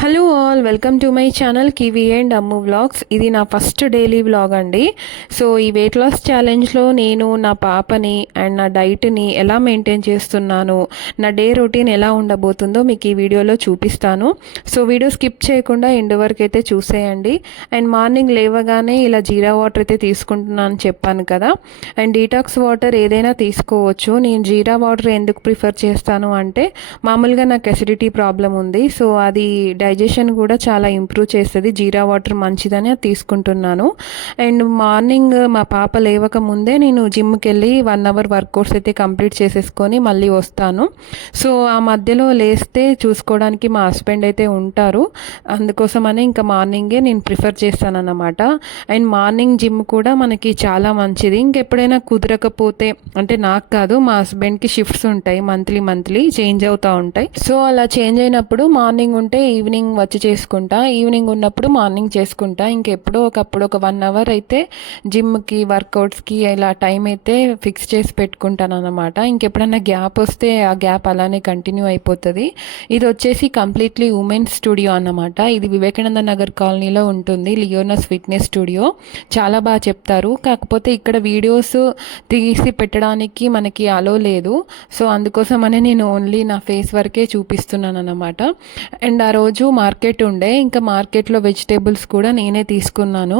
Hello all, welcome to my channel kiwi and Ammu vlogs. ఇది నా first daily vlog అండి. So ఈ weight loss ఛాలెంజ్లో నేను నా పాపని అండ్ నా డైట్ని ఎలా మెయింటైన్ చేస్తున్నాను, నా డే రొటీన్ ఎలా ఉండబోతుందో మీకు ఈ వీడియోలో చూపిస్తాను. సో వీడియో స్కిప్ చేయకుండా ఎండ్ వరకు అయితే చూసేయండి. అండ్ మార్నింగ్ లేవగానే ఇలా జీరా వాటర్ అయితే తీసుకుంటున్నాను చెప్పాను కదా. అండ్ డీటాక్స్ వాటర్ ఏదైనా తీసుకోవచ్చు. నేను జీరా వాటర్ ఎందుకు ప్రిఫర్ చేస్తాను అంటే, మామూలుగా నాకు అసిడిటీ ప్రాబ్లం ఉంది. సో అది డైజెషన్ కూడా చాలా ఇంప్రూవ్ చేస్తుంది. జీరా వాటర్ మంచిదని అది తీసుకుంటున్నాను. అండ్ మార్నింగ్ మా పాప లేవక ముందే నేను జిమ్కి వెళ్ళి 1 అవర్ వర్కౌట్స్ అయితే కంప్లీట్ చేసేసుకొని మళ్ళీ వస్తాను. సో ఆ మధ్యలో లేస్తే చూసుకోవడానికి మా హస్బెండ్ అయితే ఉంటారు. అందుకోసమనే ఇంకా మార్నింగే నేను ప్రిఫర్ చేస్తాను అన్నమాట. అండ్ మార్నింగ్ జిమ్ కూడా మనకి చాలా మంచిది. ఇంకెప్పుడైనా కుదరకపోతే, అంటే నాకు కాదు, మా హస్బెండ్కి షిఫ్ట్స్ ఉంటాయి, మంత్లీ చేంజ్ అవుతూ ఉంటాయి. సో అలా చేంజ్ అయినప్పుడు మార్నింగ్ ఉంటే ఈవినింగ్ వచ్చి చేసుకుంటా, ఈవినింగ్ ఉన్నప్పుడు మార్నింగ్ చేసుకుంటా. ఇంకెప్పుడో ఒకప్పుడు ఒక 1 అవర్ అయితే జిమ్కి వర్కౌట్స్కి ఇలా టైం అయితే ఫిక్స్ చేసి పెట్టుకుంటాను అనమాట. ఇంకెప్పుడైనా గ్యాప్ వస్తే ఆ గ్యాప్ అలానే కంటిన్యూ అయిపోతుంది. ఇది వచ్చేసి కంప్లీట్లీ ఉమెన్స్ స్టూడియో అన్నమాట. ఇది వివేకానంద నగర్ కాలనీలో ఉంటుంది, లియోనస్ ఫిట్నెస్ స్టూడియో. చాలా బాగా చెప్తారు. కాకపోతే ఇక్కడ వీడియోస్ తీసి పెట్టడానికి మనకి అలో లేదు. సో అందుకోసమనే నేను ఓన్లీ నా ఫేస్ వరకే చూపిస్తున్నాను అన్నమాట. అండ్ ఆ రోజు మార్కెట్ ఉండే, ఇంకా మార్కెట్లో వెజిటేబుల్స్ కూడా నేనే తీసుకున్నాను.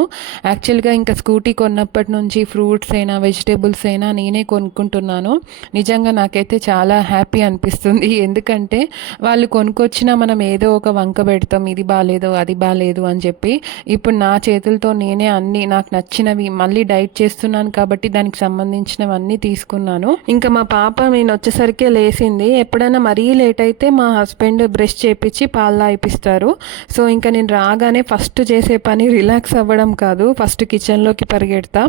యాక్చువల్గా ఇంకా స్కూటీ కొన్నప్పటి నుంచి ఫ్రూట్స్ అయినా వెజిటేబుల్స్ అయినా నేనే కొనుక్కుంటున్నాను. నిజంగా నాకైతే చాలా హ్యాపీ అనిపిస్తుంది. ఎందుకంటే వాళ్ళు కొనుక్కొచ్చినా మనం ఏదో ఒక వంక పెడతాం, ఇది బాగాలేదు అది బాగాలేదు అని చెప్పి. ఇప్పుడు నా చేతులతో నేనే అన్నీ నాకు నచ్చినవి, మళ్ళీ డైట్ చేస్తున్నాను కాబట్టి దానికి సంబంధించినవన్నీ తీసుకున్నాను. ఇంకా మా పాప నేను వచ్చేసరికి లేసింది. ఎప్పుడైనా మరీ లేట్ అయితే మా హస్బెండ్ బ్రష్ చేపించి పాలు తాగిపిస్తారు. సో ఇంకా నేను రాగానే ఫస్ట్ చేసే పని రిలాక్స్ అవ్వడం కాదు, ఫస్ట్ కిచెన్లోకి పరిగెడతా.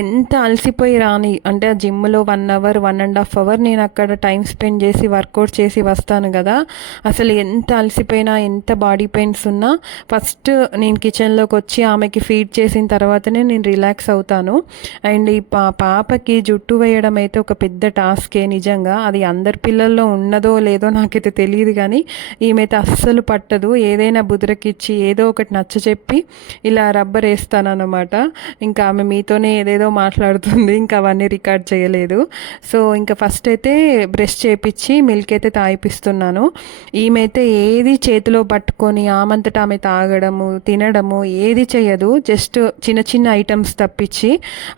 ఎంత అలసిపోయి రాని అంటే ఆ జిమ్లో 1 అవర్ 1.5 అవర్ నేను అక్కడ టైం స్పెండ్ చేసి వర్కౌట్ చేసి వస్తాను కదా. అసలు ఎంత అలసిపోయినా, ఎంత బాడీ పెయిన్స్ ఉన్నా ఫస్ట్ నేను కిచెన్లోకి వచ్చి ఆమెకి ఫీడ్ చేసిన తర్వాతనే నేను రిలాక్స్ అవుతాను. అండ్ ఈ పాపకి జుట్టు వేయడం అయితే ఒక పెద్ద టాస్కే నిజంగా. అది అందరి పిల్లల్లో ఉన్నదో లేదో నాకైతే తెలియదు, కానీ ఈమెతే అస్సలు పట్టదు. ఏదైనా బుదరకిచ్చి ఏదో ఒకటి నచ్చ చెప్పి ఇలా రబ్బర్ వేస్తానన్నమాట. ఇంకా ఆమె మీతోనే ఏదేదో మాట్లాడుతుంది, ఇంకా అవన్నీ రికార్డ్ చేయలేదు. సో ఇంకా ఫస్ట్ అయితే బ్రష్ చేపించి మిల్క్ అయితే తాగిపిస్తున్నాను. ఈమెతే ఏది చేతిలో పట్టుకొని ఆమంతటా ఆమె తాగడము తినడము ఏది చేయదు. జస్ట్ చిన్న చిన్న ఐటమ్స్ తప్పించి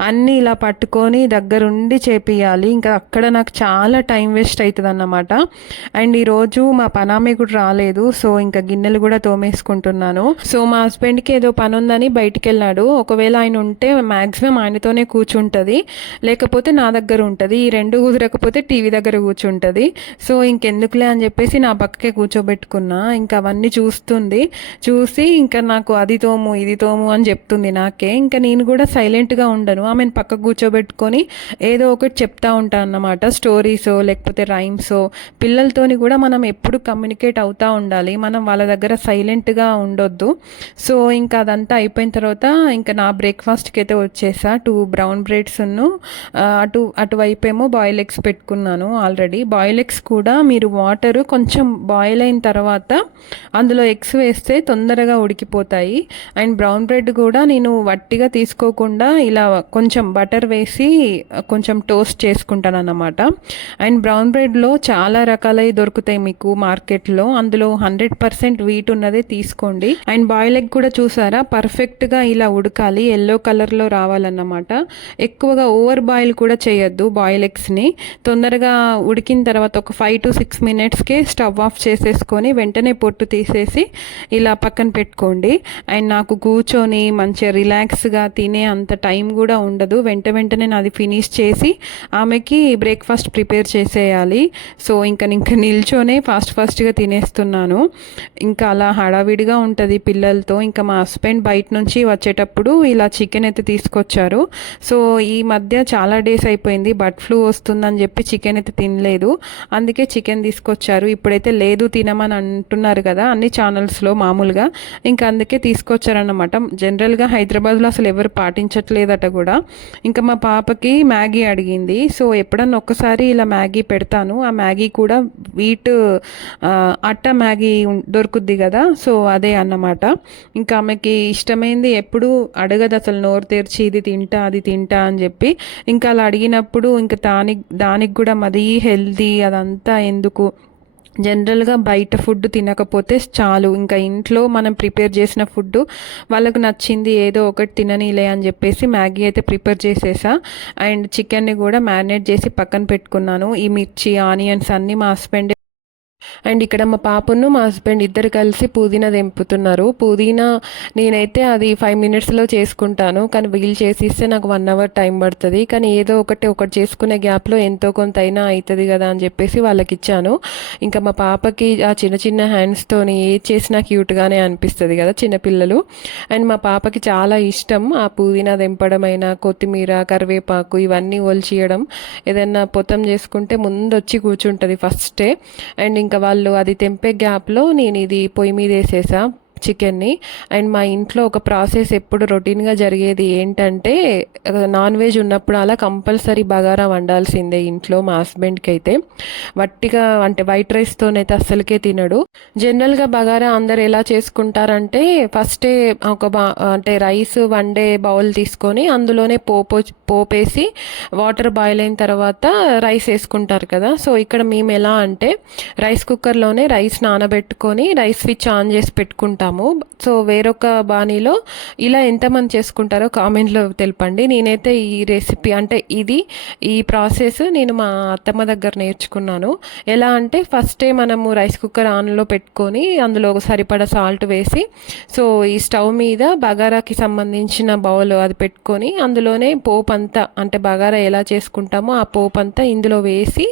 అన్నీ ఇలా పట్టుకొని దగ్గరుండి చేపియాలి. ఇంకా అక్కడ నాకు చాలా టైం వేస్ట్ అవుతుంది అన్నమాట. అండ్ ఈరోజు మా పనామే కూడా రాలేదు. సో ఇంకా గిన్నెలు కూడా తోమేసుకుంటున్నాను. సో మా హస్బెండ్కి ఏదో పని ఉందని బయటికి వెళ్ళాడు. ఒకవేళ ఆయన ఉంటే మ్యాక్సిమం ఆయనతోనే కూర్చుంటుంది, లేకపోతే నా దగ్గర ఉంటుంది. ఈ రెండు కుదరకపోతే టీవీ దగ్గర కూర్చుంటుంది. సో ఇంకెందుకులే అని చెప్పేసి నా పక్కకే కూర్చోబెట్టుకున్నా. ఇంకా అవన్నీ చూసి ఇంకా నాకు అది తోము ఇది తోము అని చెప్తుంది నాకే. ఇంకా నేను కూడా సైలెంట్గా ఉండను, ఆమెను పక్కకు కూర్చోబెట్టుకొని ఏదో ఒకటి చెప్తా ఉంటాను అన్నమాట. స్టోరీసో లేకపోతే రైమ్సో. పిల్లలతోని కూడా మనం ఎప్పుడు కమ్యూనికేట్ అవుతూ ఉండాలి, మనం వాళ్ళ దగ్గర సైలెంట్గా ఉండొద్దు. సో ఇంకా అదంతా అయిపోయిన తర్వాత ఇంకా నా బ్రేక్ఫాస్ట్కి అయితే వచ్చేసా. 2 బ్రౌన్ బ్రెడ్స్ను అటువైపు ఏమో బాయిల్ ఎగ్స్ పెట్టుకున్నాను ఆల్రెడీ. బాయిల్ ఎగ్స్ కూడా మీరు వాటర్ కొంచెం బాయిల్ అయిన తర్వాత అందులో ఎగ్స్ వేస్తే తొందరగా ఉడికిపోతాయి. అండ్ బ్రౌన్ బ్రెడ్ కూడా నేను వట్టిగా తీసుకోకుండా ఇలా కొంచెం బటర్ వేసి కొంచెం టోస్ట్ చేసుకుంటాను అన్నమాట. అండ్ బ్రౌన్ బ్రెడ్లో చాలా రకాలవి దొరుకుతాయి మీకు మార్కెట్లో, అందులో 100% వీట్ ఉన్నదే తీసుకోండి. అండ్ బాయిల్ ఎగ్ కూడా చూసారా, పర్ఫెక్ట్గా ఇలా ఉడకాలి, ఎల్లో కలర్లో రావాలన్నమాట. ఎక్కువగా ఓవర్ బాయిల్ కూడా చేయొద్దు బాయిల్ ఎగ్స్ని. తొందరగా ఉడికిన తర్వాత ఒక 5 to 6 minutesకే స్టవ్ ఆఫ్ చేసేసుకొని వెంటనే పొట్టు తీసేసి ఇలా పక్కన పెట్టుకోండి. అండ్ నాకు కూర్చొని మంచిగా రిలాక్స్గా తినే అంత టైం కూడా ఉండదు. వెంటనే నాది ఫినిష్ చేసి ఆమెకి బ్రేక్ఫాస్ట్ ప్రిపేర్ చేసేయాలి. సో ఇంకా నిల్చొనే ఫాస్ట్గా తినేస్తున్నాను. ఇంకా అలా హడావిడిగా ఉంటుంది పిల్లలతో. ఇంకా మా హస్బెండ్ బయట నుంచి వచ్చేటప్పుడు ఇలా చికెన్ అయితే తీసుకొచ్చారు. సో ఈ మధ్య చాలా డేస్ అయిపోయింది, బర్డ్ ఫ్లూ వస్తుందని చెప్పి చికెన్ అయితే తినలేదు. అందుకే చికెన్ తీసుకొచ్చారు. ఇప్పుడైతే లేదు తినమని అంటున్నారు కదా అన్ని ఛానల్స్లో మామూలుగా, ఇంకా అందుకే తీసుకొచ్చారన్నమాట. జనరల్గా హైదరాబాద్లో అసలు ఎవరు పాటించట్లేదట కూడా. ఇంకా మా పాపకి మ్యాగీ అడిగింది. సో ఎప్పుడన్నా ఒక్కసారి ఇలా మ్యాగీ పెడతాను. ఆ మ్యాగీ కూడా వీట్ అట్ట మ్యాగీ దొరుకుద్ది కదా, సో అదే అన్నమాట. ఇంకా ఆమెకి ఇష్టమైంది ఎప్పుడు అడగదు అసలు నోరు తెరిచి, ఇది తింటా అది తింటా అని చెప్పి. ఇంకా అలా అడిగినప్పుడు ఇంకా దానికి కూడా మరీ హెల్తీ అదంతా ఎందుకు, జనరల్గా బయట ఫుడ్ తినకపోతే చాలు, ఇంకా ఇంట్లో మనం ప్రిపేర్ చేసిన ఫుడ్ వాళ్ళకు నచ్చింది ఏదో ఒకటి తిననీలే అని చెప్పేసి మ్యాగీ అయితే ప్రిపేర్ చేసేసా. అండ్ చికెన్ని కూడా మ్యారినేట్ చేసి పక్కన పెట్టుకున్నాను. ఈ మిర్చి ఆనియన్స్ అన్నీ మా హస్బెండ్ అండ్ ఇక్కడ మా పాపను మా హస్బెండ్ ఇద్దరు కలిసి పుదీనా తెంపుతున్నారు. పుదీనా నేనైతే అది 5 మినిట్స్లో చేసుకుంటాను, కానీ వీలు చేసిస్తే నాకు 1 అవర్ టైం పడుతుంది. కానీ ఏదో ఒకటి చేసుకునే గ్యాప్లో ఎంతో కొంత అయినా అవుతుంది కదా అని చెప్పేసి వాళ్ళకి ఇచ్చాను. ఇంకా మా పాపకి ఆ చిన్న చిన్న హ్యాండ్స్తోని ఏది చేసినా క్యూట్గానే అనిపిస్తుంది కదా చిన్నపిల్లలు. అండ్ మా పాపకి చాలా ఇష్టం ఆ పుదీనా తెంపడమైనా, కొత్తిమీర, కరివేపాకు ఇవన్నీ ఒలిచియడం. ఏదైనా పొతం చేసుకుంటే ముందు వచ్చి కూర్చుంటుంది ఫస్టే. అండ్ ఇంకా వాళ్ళు అది తెంపే గ్యాప్లో నేను ఇది పొయ్యి మీద వేసేసా చికెన్ని. అండ్ మా ఇంట్లో ఒక ప్రాసెస్ ఎప్పుడు రొటీన్గా జరిగేది ఏంటంటే, నాన్ వెజ్ ఉన్నప్పుడు అలా కంపల్సరీ బగారా వండాల్సిందే ఇంట్లో మా హస్బెండ్కి అయితే. వట్టిగా అంటే వైట్ రైస్తోనైతే అస్సలకే తినడు. జనరల్గా బగారా అందరు ఎలా చేసుకుంటారంటే, ఫస్టే అంటే రైస్ వండే బౌల్ తీసుకొని అందులోనే పోపేసి వాటర్ బాయిల్ అయిన తర్వాత రైస్ వేసుకుంటారు కదా. సో ఇక్కడ మేము ఎలా అంటే రైస్ కుక్కర్లోనే రైస్ నానబెట్టుకొని రైస్ స్విచ్ ఆన్ చేసి పెట్టుకుంటాము. సో వేరొక బాణీలో ఇలా ఎంతమంది చేసుకుంటారో కామెంట్లో తెలపండి. నేనైతే ఈ రెసిపీ అంటే ఈ ప్రాసెస్ నేను మా అత్తమ్మ దగ్గర నేర్చుకున్నాను. ఎలా అంటే ఫస్టే మనము రైస్ కుక్కర్ ఆన్లో పెట్టుకొని అందులో సరిపడా సాల్ట్ వేసి, సో ఈ స్టవ్ మీద బగారాకి సంబంధించిన బౌల్ అది పెట్టుకొని అందులోనే పోపు అంతా అంటే బగారా ఎలా చేసుకుంటామో ఆ పోపు అంతా ఇందులో వేసి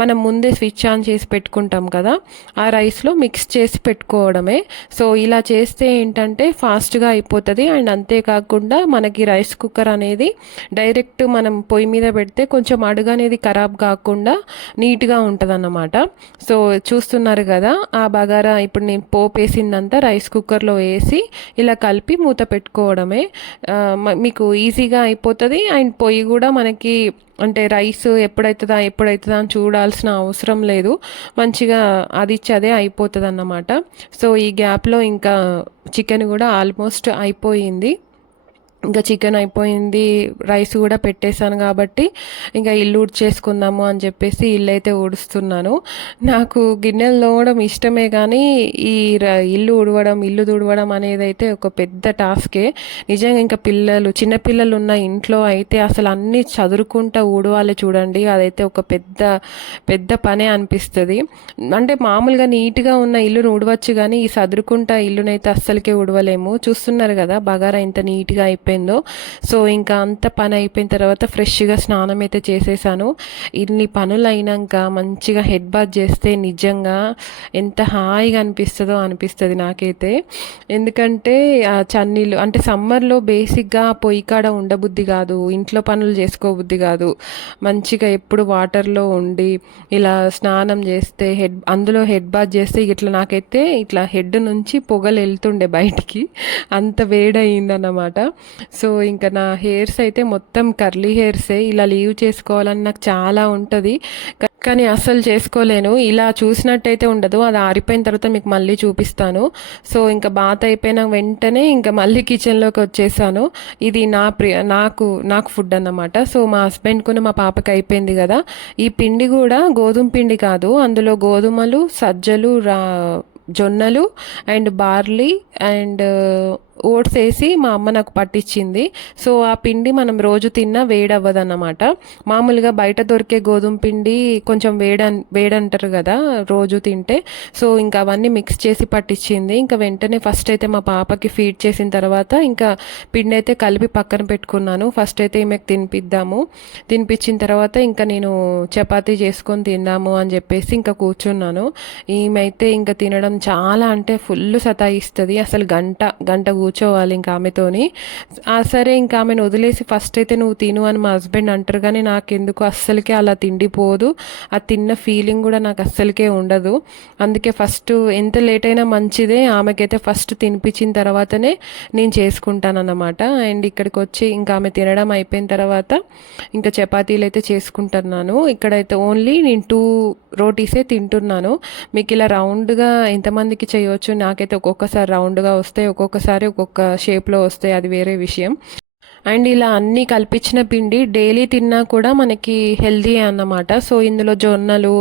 మనం ముందే స్విచ్ ఆన్ చేసి పెట్టుకుంటాం కదా, ఆ రైస్లో మిక్స్ చేసి పెట్టుకోవడమే. సో ఇలా చేస్తే ఏంటంటే ఫాస్ట్గా అయిపోతుంది. అండ్ అంతేకాకుండా మనకి రైస్ కుక్కర్ అనేది డైరెక్ట్ మనం పొయ్యి మీద పెడితే కొంచెం అడుగు అనేది ఖరాబ్ కాకుండా నీట్గా ఉంటుంది అన్నమాట. సో చూస్తున్నారు కదా ఆ బగారా ఇప్పుడు నేను పోపు వేసిందంతా రైస్ కుక్కర్లో వేసి ఇలా కలిపి మూత పెట్టుకోవడమే. మీకు ఈజీగా అయిపోతుంది. అండ్ పొయ్యి కూడా మనకి అంటే రైస్ ఎప్పుడవుతుందా అని చూడాల్సిన అవసరం లేదు, మంచిగా అది అదే అయిపోతుంది అన్నమాట. సో ఈ గ్యాప్లో ఇంకా చికెన్ కూడా ఆల్మోస్ట్ అయిపోయింది. ఇంకా చికెన్ అయిపోయింది, రైస్ కూడా పెట్టేశాను కాబట్టి ఇంకా ఇల్లు ఊడ్చేసుకుందాము అని చెప్పేసి ఇల్లు అయితే ఊడుస్తున్నాను. నాకు గిన్నెలు తోమడం ఇష్టమే, కానీ ఈ ఇల్లు తుడవడం అనేది అయితే ఒక పెద్ద టాస్కే నిజంగా. ఇంకా చిన్నపిల్లలు ఉన్న ఇంట్లో అయితే అసలు అన్నీ చదురుకుంటా ఊడవాలి చూడండి, అదైతే ఒక పెద్ద పెద్ద పనే అనిపిస్తుంది. అంటే మామూలుగా నీట్గా ఉన్న ఇల్లును ఊడవచ్చు, కానీ ఈ సదురుకుంటా ఇల్లునైతే అస్సలకే ఊడవలేము. చూస్తున్నారు కదా బగారా ఇంత నీట్గా అయిపోయిందో. సో ఇంకా అంత పని అయిపోయిన తర్వాత ఫ్రెష్గా స్నానం అయితే చేసేసాను. ఇన్ని పనులు అయినాక మంచిగా హెడ్ బాత్ చేస్తే నిజంగా ఎంత హాయిగా అనిపిస్తుంది నాకైతే. ఎందుకంటే చన్నీళ్ళు అంటే సమ్మర్లో బేసిక్గా పొయ్యి కాడ ఉండబుద్ధి కాదు, ఇంట్లో పనులు చేసుకోబుద్ధి కాదు. మంచిగా ఎప్పుడు వాటర్లో ఉండి ఇలా స్నానం చేస్తే అందులో హెడ్ బాత్ చేస్తే ఇట్లా నాకైతే ఇట్లా హెడ్ నుంచి పొగలు వెళ్తుండే బయటికి, అంత వేడయిందన్నమాట. సో ఇంకా నా హెయిర్స్ అయితే మొత్తం కర్లీ హెయిర్సే. ఇలా లీవ్ చేసుకోవాలని నాకు చాలా ఉంటుంది, కానీ అస్సలు చేసుకోలేను. ఇలా చూసినట్టయితే ఉండదు, అది ఆరిపోయిన తర్వాత మీకు మళ్ళీ చూపిస్తాను. సో ఇంకా బాత్ అయిపోయిన వెంటనే ఇంకా మళ్ళీ కిచెన్లోకి వచ్చేసాను. ఇది నాకు ఫుడ్ అన్నమాట. సో మా హస్బెండ్కును మా పాపకి అయిపోయింది కదా. ఈ పిండి కూడా గోధుమ పిండి కాదు, అందులో గోధుమలు, సజ్జలు, జొన్నలు అండ్ బార్లీ అండ్ ఓట్స్ వేసి మా అమ్మ నాకు పట్టించింది. సో ఆ పిండి మనం రోజు తిన్నా వేడవ్వదన్నమాట. మామూలుగా బయట దొరికే గోధుమ పిండి కొంచెం వేడంటారు కదా రోజు తింటే. సో ఇంకా అవన్నీ మిక్స్ చేసి పట్టించింది. ఇంకా వెంటనే ఫస్ట్ అయితే మా పాపకి ఫీడ్ చేసిన తర్వాత ఇంకా పిండి అయితే కలిపి పక్కన పెట్టుకున్నాను. ఫస్ట్ అయితే ఈమెకు తినిపించిన తర్వాత ఇంకా నేను చపాతీ చేసుకొని తిందాము అని చెప్పేసి ఇంకా కూర్చున్నాను. ఈమె అయితే ఇంకా తినడం చాలా అంటే ఫుల్ సతాయిస్తుంది, అసలు గంట గంట కూర్చోవాలి ఇంకా ఆమెతోని. సరే ఇంకా ఆమెను వదిలేసి ఫస్ట్ అయితే నువ్వు తిను అని మా హస్బెండ్ అంటారు, కానీ నాకెందుకు అస్సలకే అలా తిండిపోదు. ఆ తిన్న ఫీలింగ్ కూడా నాకు అస్సలకే ఉండదు. అందుకే ఫస్ట్ ఎంత లేట్ అయినా మంచిదే, ఆమెకైతే ఫస్ట్ తినిపించిన తర్వాతనే నేను చేసుకుంటానన్నమాట. అండ్ ఇక్కడికి వచ్చి ఇంకా ఆమె తినడం అయిపోయిన తర్వాత ఇంకా చపాతీలు అయితే చేసుకుంటున్నాను. ఇక్కడైతే ఓన్లీ నేను 2 రోటీసే తింటున్నాను. మీకు ఇలా రౌండ్గా ఎంతమందికి చేయవచ్చు, నాకైతే ఒక్కొక్కసారి రౌండ్గా వస్తాయి, ఒక్కొక్కసారి ఒక్కొక్క షేప్లో వస్తాయి, అది వేరే విషయం. అండ్ ఇలా అన్నీ కల్పించిన పిండి డైలీ తిన్నా కూడా మనకి హెల్దీ అన్నమాట. సో ఇందులో జొన్నలు,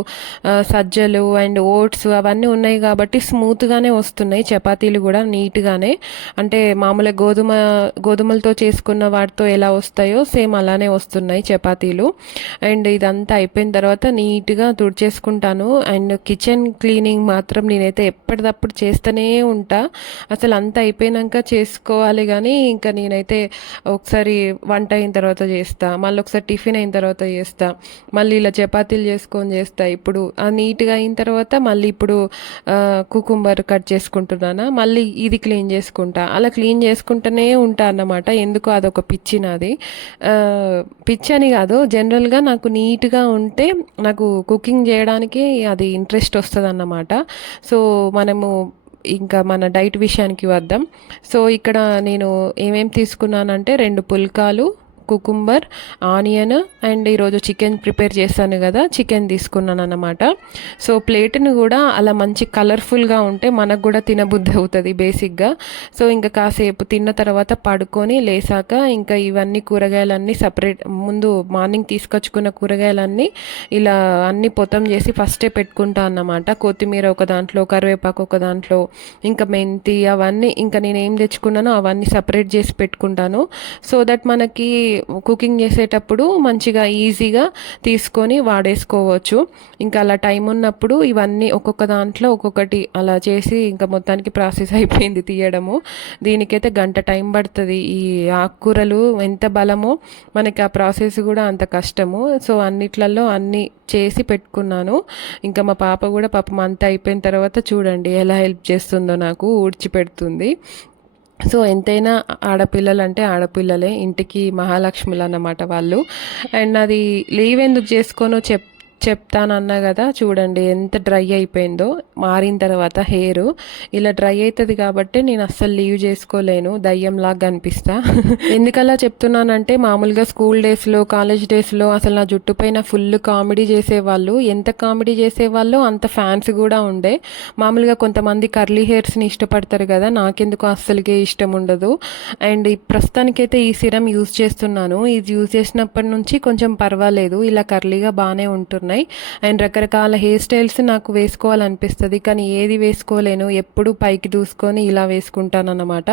సజ్జలు అండ్ ఓట్స్ అవన్నీ ఉన్నాయి కాబట్టి స్మూత్గానే వస్తున్నాయి చపాతీలు కూడా నీట్గానే. అంటే మామూలుగా గోధుమలతో చేసుకున్న వాటితో ఎలా వస్తాయో సేమ్ అలానే వస్తున్నాయి చపాతీలు. అండ్ ఇదంతా అయిపోయిన తర్వాత నీట్గా తుడిచేసుకుంటాను. అండ్ కిచెన్ క్లీనింగ్ మాత్రం నేనైతే ఎప్పటికప్పుడు చేస్తూనే ఉంటా. అసలు అంతా అయిపోయినాక చేసుకోవాలి, కానీ ఇంకా నేనైతే ఒకసారి వంట అయిన తర్వాత చేస్తా, మళ్ళీ ఒకసారి టిఫిన్ అయిన తర్వాత చేస్తా, మళ్ళీ ఇలా చపాతీలు చేసుకొని చేస్తా. ఇప్పుడు నీట్గా అయిన తర్వాత మళ్ళీ ఇప్పుడు కుకుంబర్ కట్ చేసుకుంటున్నానా, మళ్ళీ ఇది క్లీన్ చేసుకుంటా, అలా క్లీన్ చేసుకుంటూనే ఉంటా అన్నమాట. ఎందుకు అదొక పిచ్చి నాది. పిచ్చి అని కాదు, జనరల్గా నాకు నీట్గా ఉంటే నాకు కుకింగ్ చేయడానికి అది ఇంట్రెస్ట్ వస్తుంది అన్నమాట. సో మనము ఇంకా మన డైట్ విషయానికి వద్దాం. సో ఇక్కడ నేను ఏమేమి తీసుకున్నానంటే 2 పుల్కాలు, కుకుంబర్, ఆనియన్ అండ్ ఈరోజు చికెన్ ప్రిపేర్ చేశాను కదా, చికెన్ తీసుకున్నాను అన్నమాట. సో ప్లేట్ని కూడా అలా మంచి కలర్ఫుల్గా ఉంటే మనకు కూడా తినబుద్ధి అవుతుంది బేసిక్గా. సో ఇంకా కాసేపు తిన్న తర్వాత పడుకొని లేసాక ఇంకా ఇవన్నీ కూరగాయలన్నీ సపరేట్, ముందు మార్నింగ్ తీసుకొచ్చుకున్న కూరగాయలన్నీ ఇలా అన్నీ పొతం చేసి ఫస్టే పెట్టుకుంటా అన్నమాట. కొత్తిమీర ఒక దాంట్లో, కరివేపాకు ఒక దాంట్లో, ఇంకా మెంతి అవన్నీ ఇంకా నేను ఏం తెచ్చుకున్నానో అవన్నీ సపరేట్ చేసి పెట్టుకుంటాను. సో దట్ మనకి కుకింగ్ చేసేటప్పుడు మంచిగా ఈజీగా తీసుకొని వాడేసుకోవచ్చు. ఇంకా అలా టైం ఉన్నప్పుడు ఇవన్నీ ఒక్కొక్క దాంట్లో ఒక్కొక్కటి అలా చేసి ఇంకా మొత్తానికి ప్రాసెస్ అయిపోయింది తీయడము. దీనికైతే గంట టైం పడుతుంది. ఈ ఆకుకూరలు ఎంత బలమో మనకి ఆ ప్రాసెస్ కూడా అంత కష్టము. సో అన్నిట్లలో అన్నీ చేసి పెట్టుకున్నాను. ఇంకా మా పాప కూడా పాపం అంతా అయిపోయిన తర్వాత చూడండి ఎలా హెల్ప్ చేస్తుందో, నాకు ఊడ్చి పెడుతుంది. సో ఎంతైనా ఆడపిల్లలు అంటే ఆడపిల్లలే, ఇంటికి మహాలక్ష్ములు అన్నమాట వాళ్ళు. అండ్ అది లీవ్ ఎందుకు చేసుకోనో చెప్తానన్నా కదా, చూడండి ఎంత డ్రై అయిపోయిందో. మారిన తర్వాత హెయిర్ ఇలా డ్రై అవుతుంది కాబట్టి నేను అస్సలు లీవ్ చేసుకోలేను, దయ్యంలాగా అనిపిస్తా. ఎందుకలా చెప్తున్నానంటే మామూలుగా స్కూల్ డేస్లో, కాలేజ్ డేస్లో అసలు నా జుట్టు పైన ఫుల్ కామెడీ చేసేవాళ్ళు. ఎంత కామెడీ చేసేవాళ్ళు అంత ఫ్యాన్స్ కూడా ఉండే. మామూలుగా కొంతమంది కర్లీ హెయిర్స్ని ఇష్టపడతారు కదా, నాకెందుకు అస్సలుకే ఇష్టం ఉండదు. అండ్ ప్రస్తుతానికైతే ఈ సిరం యూజ్ చేస్తున్నాను. ఇది యూజ్ చేసినప్పటి నుంచి కొంచెం పర్వాలేదు, ఇలా కర్లీగా బాగానే ఉంటున్నాయి. అండ్ రకరకాల హెయిర్ స్టైల్స్ నాకు వేసుకోవాలనిపిస్తుంది, కానీ ఏది వేసుకోలేను, ఎప్పుడు పైకి దూసుకొని ఇలా వేసుకుంటాను అన్నమాట.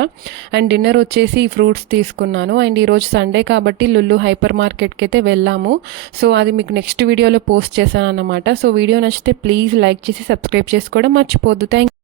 అండ్ డిన్నర్ వచ్చేసి ఈ ఫ్రూట్స్ తీసుకున్నాను. అండ్ ఈరోజు సండే కాబట్టి లుల్లు హైపర్ మార్కెట్కి అయితే వెళ్ళాము. సో అది మీకు నెక్స్ట్ వీడియోలో పోస్ట్ చేశాను అన్నమాట. సో వీడియో నచ్చితే ప్లీజ్ లైక్ చేసి సబ్స్క్రైబ్ చేసుకోవడం మర్చిపోద్దు. థ్యాంక్